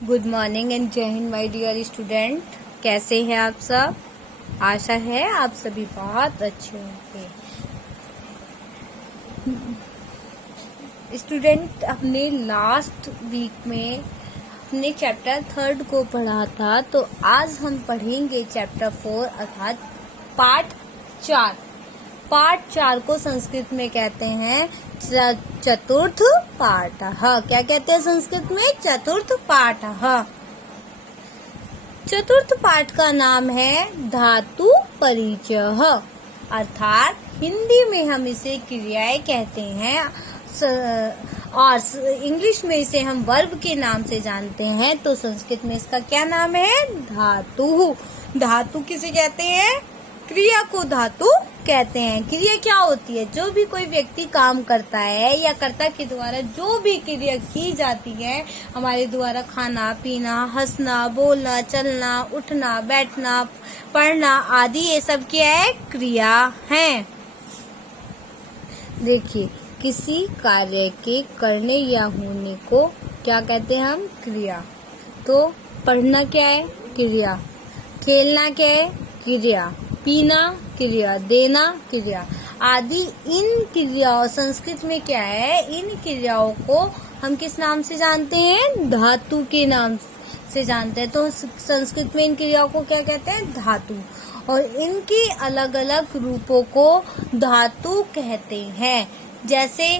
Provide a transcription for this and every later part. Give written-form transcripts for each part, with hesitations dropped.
Good morning and जय Hind my dear student. कैसे हैं आप सब? आशा है आप सभी बहुत अच्छे होंगे। स्टूडेंट, अपने लास्ट वीक में अपने चैप्टर 3 को पढ़ा था, तो आज हम पढ़ेंगे चैप्टर 4 अर्थात पार्ट 4। पार्ट 4 को संस्कृत में कहते हैं चतुर्थ पाठः। क्या कहते हैं संस्कृत में? चतुर्थ पाठः। चतुर्थ पाठ का नाम है धातु परिचय, अर्थात हिंदी में हम इसे क्रियाएं कहते हैं और इंग्लिश में इसे हम वर्ब के नाम से जानते हैं। तो संस्कृत में इसका क्या नाम है? धातु। धातु किसे कहते हैं? क्रिया को धातु कहते हैं। क्रिया क्या होती है? जो भी कोई व्यक्ति काम करता है या कर्ता के द्वारा जो भी क्रिया की जाती है, हमारे द्वारा खाना पीना, हंसना, बोलना, चलना, उठना, बैठना, पढ़ना आदि, ये सब क्या है? क्रिया है। देखिए, किसी कार्य के करने या होने को क्या कहते हैं हम? क्रिया। तो पढ़ना क्या है? क्रिया। खेलना क्या है? क्रिया। पीना क्रिया, देना क्रिया आदि। इन क्रियाओं, संस्कृत में क्या है, इन क्रियाओं को हम किस नाम से जानते हैं? धातु के नाम से जानते हैं। तो संस्कृत में इन क्रियाओं को क्या कहते हैं? धातु। और इनके अलग अलग रूपों को धातु कहते हैं। जैसे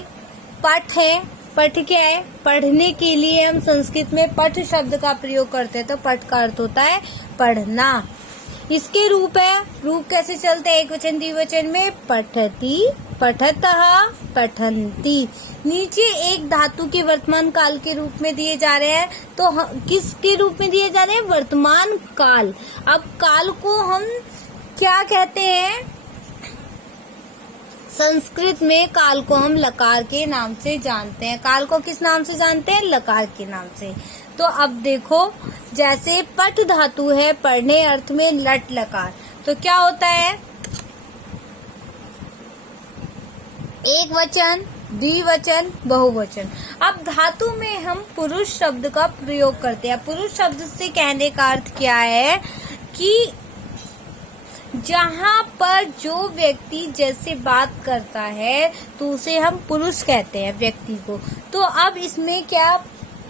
पठ है। पठ क्या है? पढ़ने के लिए हम संस्कृत में पठ शब्द का प्रयोग करते हैं। तो पठ का अर्थ होता है पढ़ना। इसके रूप है। रूप कैसे चलते हैं? एक वचन द्विवचन में पठति, पठतः, पठन्ति। नीचे एक धातु के वर्तमान काल के रूप में दिए जा रहे हैं। तो किसके रूप में दिए जा रहे हैं? वर्तमान काल। अब काल को हम क्या कहते हैं? संस्कृत में काल को हम लकार के नाम से जानते हैं। काल को किस नाम से जानते हैं? लकार के नाम से। तो अब देखो, जैसे पठ धातु है, पढ़ने अर्थ में लट लकार, तो क्या होता है? एक वचन, द्विवचन, बहुवचन। अब धातु में हम पुरुष शब्द का प्रयोग करते हैं। पुरुष शब्द से कहने का अर्थ क्या है कि जहाँ पर जो व्यक्ति जैसे बात करता है तो उसे हम पुरुष कहते हैं, व्यक्ति को। तो अब इसमें क्या?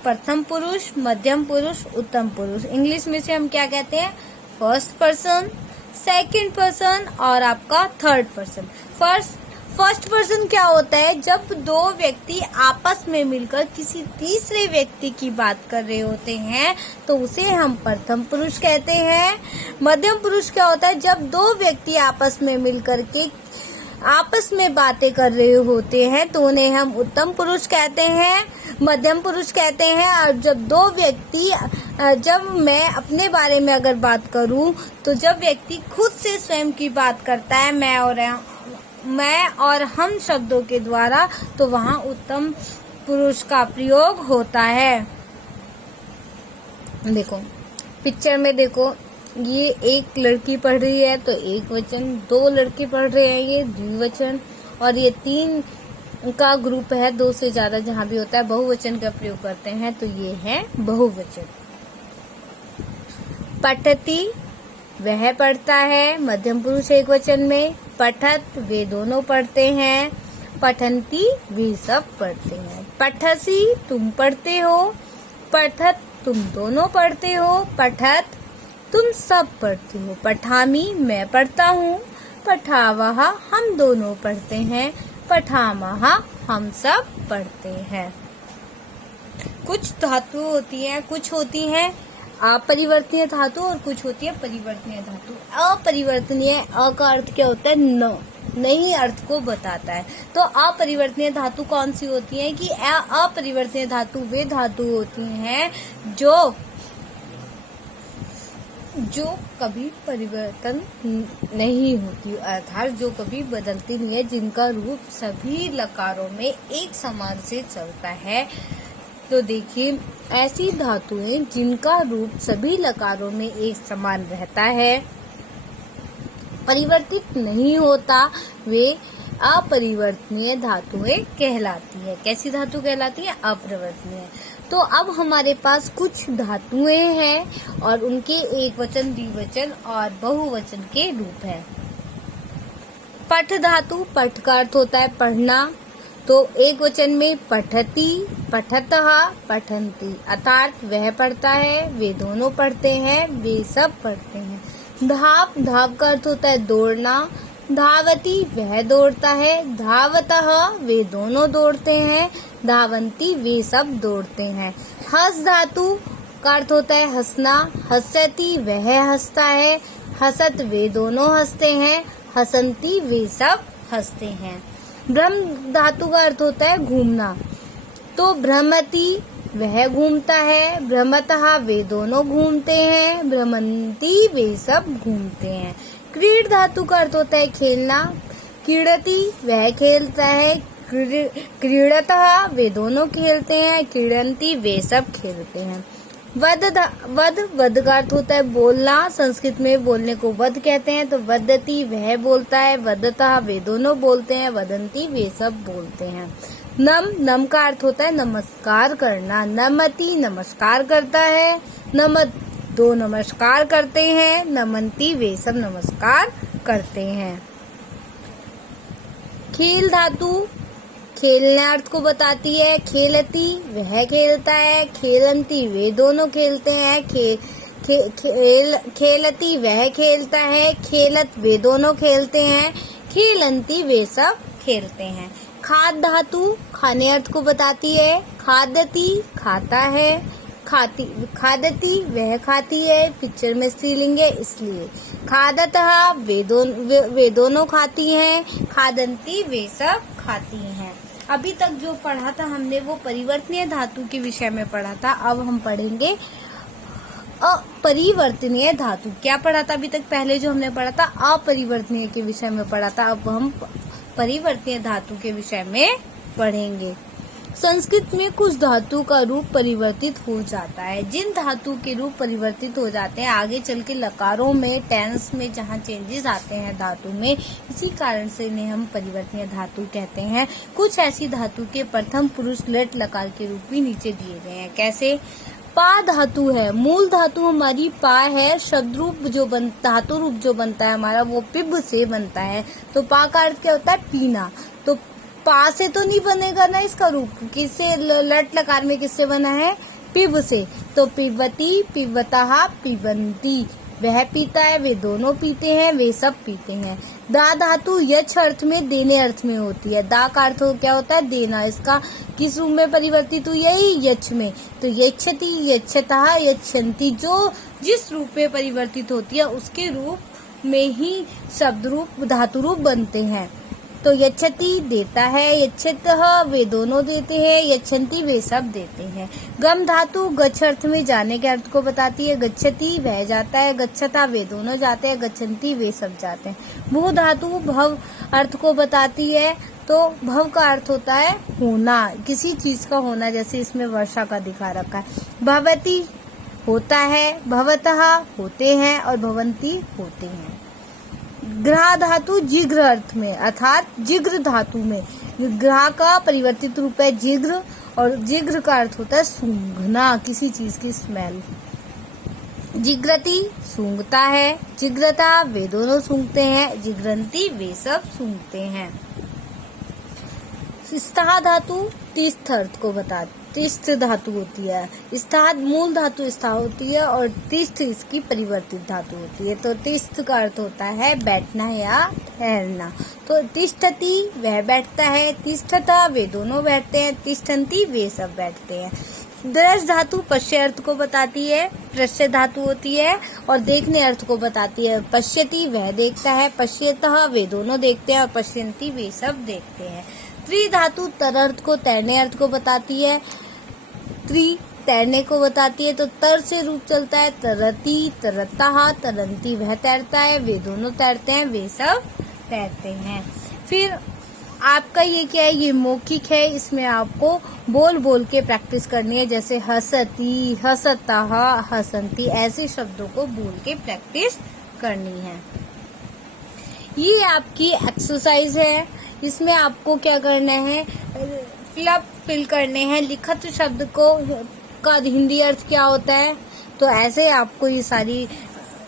प्रथम पुरुष, मध्यम पुरुष, उत्तम पुरुष। इंग्लिश में से हम क्या कहते हैं? फर्स्ट पर्सन, सेकंड पर्सन और आपका थर्ड पर्सन। फर्स्ट पर्सन क्या होता है? जब दो व्यक्ति आपस में मिलकर किसी तीसरे व्यक्ति की बात कर रहे होते हैं तो उसे हम प्रथम पुरुष कहते हैं। मध्यम पुरुष क्या होता है? जब दो व्यक्ति आपस में मिलकर के आपस में बातें कर रहे होते हैं तो उन्हें हम उत्तम पुरुष कहते हैं, मध्यम पुरुष कहते हैं। और जब दो व्यक्ति, जब मैं अपने बारे में अगर बात करूं, तो जब व्यक्ति खुद से स्वयं की बात करता है, मैं और हम शब्दों के द्वारा, तो वहाँ उत्तम पुरुष का प्रयोग होता है। देखो पिक्चर में, देखो ये एक लड़की पढ़ रही है तो एक वचन, दो लड़के पढ़ रहे हैं ये द्विवचन, और ये 3 का ग्रुप है, 2 से ज्यादा जहाँ भी होता है बहुवचन का प्रयोग करते हैं, तो ये है बहुवचन। पठति, वह पढ़ता है, मध्यम पुरुष एक वचन में। पठत, वे दोनों पढ़ते हैं। पठन्ति, वे सब पढ़ते हैं। पठसि, तुम पढ़ते हो। पठत, तुम दोनों पढ़ते हो। पठत, तुम सब पढ़ते हो। पठामि, मैं पढ़ता हूँ। पठावः, हम दोनों पढ़ते हैं। पठामः, हम सब पढ़ते हैं। कुछ धातु होती हैं, कुछ होती हैं अपरिवर्तनीय धातु और कुछ होती है परिवर्तनीय धातु। अपरिवर्तनीय, अ का अर्थ क्या होता है? न, नहीं अर्थ को बताता है। तो अपरिवर्तनीय धातु कौन सी होती है? कि अपरिवर्तनीय धातु वे धातु होती हैं जो कभी परिवर्तन नहीं होती, अर्थात जो कभी बदलती नहीं है, जिनका रूप सभी लकारों में एक समान से चलता है। तो देखिए, ऐसी धातुएं जिनका रूप सभी लकारों में एक समान रहता है, परिवर्तित नहीं होता, वे अपरिवर्तनीय धातुएं कहलाती है। कैसी धातु कहलाती है? अपरिवर्तनीय। तो अब हमारे पास कुछ धातुएं हैं और उनके एक वचन, द्विवचन और बहुवचन के रूप है। पठ धातु, पठ का अर्थ होता है पढ़ना, तो एक वचन में पठती, पठतः, पठन्ति, अर्थात वह पढ़ता है, वे दोनों पढ़ते हैं, वे सब पढ़ते हैं। धाव, धाव का अर्थ होता है दौड़ना, धावती वह दौड़ता है, धावतः वे दोनों दौड़ते हैं, धावन्ति वे सब दौड़ते हैं। हस धातु का अर्थ होता है हंसना, हस्यति वह हंसता है, हसत वे दोनों हंसते हैं, हसन्ति वे सब हंसते हैं। भ्रम धातु का अर्थ होता है घूमना, तो भ्रमति वह घूमता है, भ्रमतः वे दोनों घूमते हैं, भ्रमन्ति वे सब घूमते हैं। क्रीड धातु का अर्थ होता है खेलना, क्रीडति वह खेलता है, क्रीडतः वे दोनों खेलते हैं, क्रीडन्ति वे सब खेलते हैं। वद का अर्थ होता है बोलना, संस्कृत में बोलने को वद कहते हैं, तो वदति वह बोलता है, वदतः वे दोनों बोलते हैं, वदन्ति वे सब बोलते हैं। नम का अर्थ होता है नमस्कार करना, नमति नमस्कार करता है, नमत दो नमस्कार करते हैं, नमन्ति वे सब नमस्कार करते हैं। खेल धातु खेलने अर्थ को बताती है, खेलती वह खेलता है, खेलन्ति वे दोनों खेलते हैं, खेलती वह खेलता है, खेलत वे दोनों खेलते हैं, खेलन्ति वे सब खेलते हैं। खाद धातु खाने अर्थ को बताती है, खादती खाता है, खादती वह खाती है, पिक्चर में स्त्रीलिंग है इसलिए, खादतः वे दोनों खाती हैं, खादन्ति वे सब खाती हैं। अभी तक जो पढ़ा था हमने वो परिवर्तनीय धातु के विषय में पढ़ा था। अब हम पढ़ेंगे अपरिवर्तनीय धातु। क्या पढ़ा था अभी तक? पहले जो हमने पढ़ा था अपरिवर्तनीय के विषय में पढ़ा था, अब हम परिवर्तनीय धातु के विषय में पढ़ेंगे। संस्कृत में कुछ धातु का रूप परिवर्तित हो जाता है। जिन धातु के रूप परिवर्तित हो जाते हैं आगे चल के लकारों में, टेंस में जहाँ चेंजेस आते हैं धातु में, इसी कारण से इन्हें हम परिवर्तनीय धातु कहते हैं। कुछ ऐसी धातु के प्रथम पुरुष लेट लकार के रूप भी नीचे दिए गए हैं। कैसे? पा धातु है, मूल धातु हमारी पा है, शब्द रूप जो धातु रूप जो बनता है हमारा वो पिब से बनता है। तो पा का अर्थ क्या होता है? पीना। तो पा से तो नहीं बनेगा ना इसका रूप, किससे? लट लकार में किससे बना है? पिब से। तो पिबती, पिबतः, पिबन्ति वह पीता है, वे दोनों पीते हैं, वे सब पीते हैं। दा धातु यच अर्थ में, देने अर्थ में होती है। दा का अर्थ क्या होता है? देना। इसका किस रूप में परिवर्तित हुई है? यच में। तो यच्छति, यच्छतः, यच्छन्ति जो जिस रूप में परिवर्तित होती है उसके रूप में ही शब्द रूप धातु रूप बनते हैं। तो यच्छति देता है, यच्छतः वे दोनों देते हैं, यच्छन्ति वे सब देते हैं। गम धातु गच्छ अर्थ में जाने के अर्थ को बताती है। गच्छति वह जाता है, गच्छता वे दोनों जाते हैं, गच्छन्ति वे सब जाते हैं। भू धातु भव अर्थ को बताती है। तो भव का अर्थ होता है होना, किसी चीज का होना, जैसे इसमें वर्षा का दिखा रखा है। भवति होता है, भवतः होते हैं और भवन्ति होते हैं। ग्रह धातु जिग्र अर्थ में, अर्थात जिग्र धातु में। ग्रह का परिवर्तित रूप है जिग्र, और जिग्र का अर्थ होता है सूंघना, किसी चीज की स्मेल। जिग्रति सूंघता है, जिग्रता वे दोनों सूंघते हैं, जिग्रन्ति वे सब सूंघते हैं। स्था धातु तीस्थ अर्थ को बताती, तीस्थ धातु होती है। स्था मूल धातु स्था होती है और तीस्थ इसकी परिवर्तित धातु होती है। तो तीस्थ का अर्थ होता है बैठना या ठहरना। तो तिष्ठति वह बैठता है, तिष्ठता वे दोनों बैठते हैं, तिष्ठन्ति वे सब बैठते हैं। दृश धातु पश्य अर्थ को बताती है, पश्य धातु होती है और देखने अर्थ को बताती है। पश्यति वह देखता है, पश्यतः वे दोनों देखते हैं और पश्यन्ति वे सब देखते हैं। त्रि धातु तर अर्थ को, तैरने अर्थ को बताती है। त्रि तैरने को बताती है। तो तर से रूप चलता है तरती, तरतः, तरन्ति वह तैरता है, वे दोनों तैरते हैं, वे सब तैरते हैं। फिर आपका ये क्या है? ये मौखिक है, इसमें आपको बोल बोल के प्रैक्टिस करनी है। जैसे हसती, हसतः, हसन्ति, ऐसे शब्दों को बोल के प्रैक्टिस करनी है। ये आपकी एक्सरसाइज है। इसमें आपको क्या करना है? फिल करने हैं। लिखित शब्द को का हिंदी अर्थ क्या होता है। तो ऐसे आपको ये सारी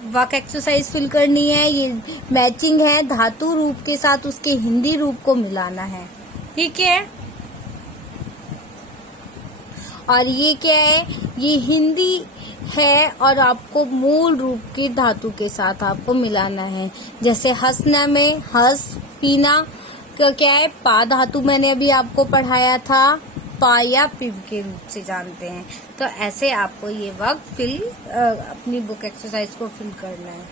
वाक्य एक्सरसाइज फिल करनी है। ये मैचिंग है, धातु रूप के साथ उसके हिंदी रूप को मिलाना है। ठीक है। और ये क्या है, ये हिंदी है और आपको मूल रूप की धातु के साथ आपको मिलाना है। जैसे हंसना में हंस, पीना का क्या है, पा धातु मैंने अभी आपको पढ़ाया था, पा या पिव के रूप से जानते हैं। तो ऐसे आपको ये वक्त अपनी बुक एक्सरसाइज को फिल करना है।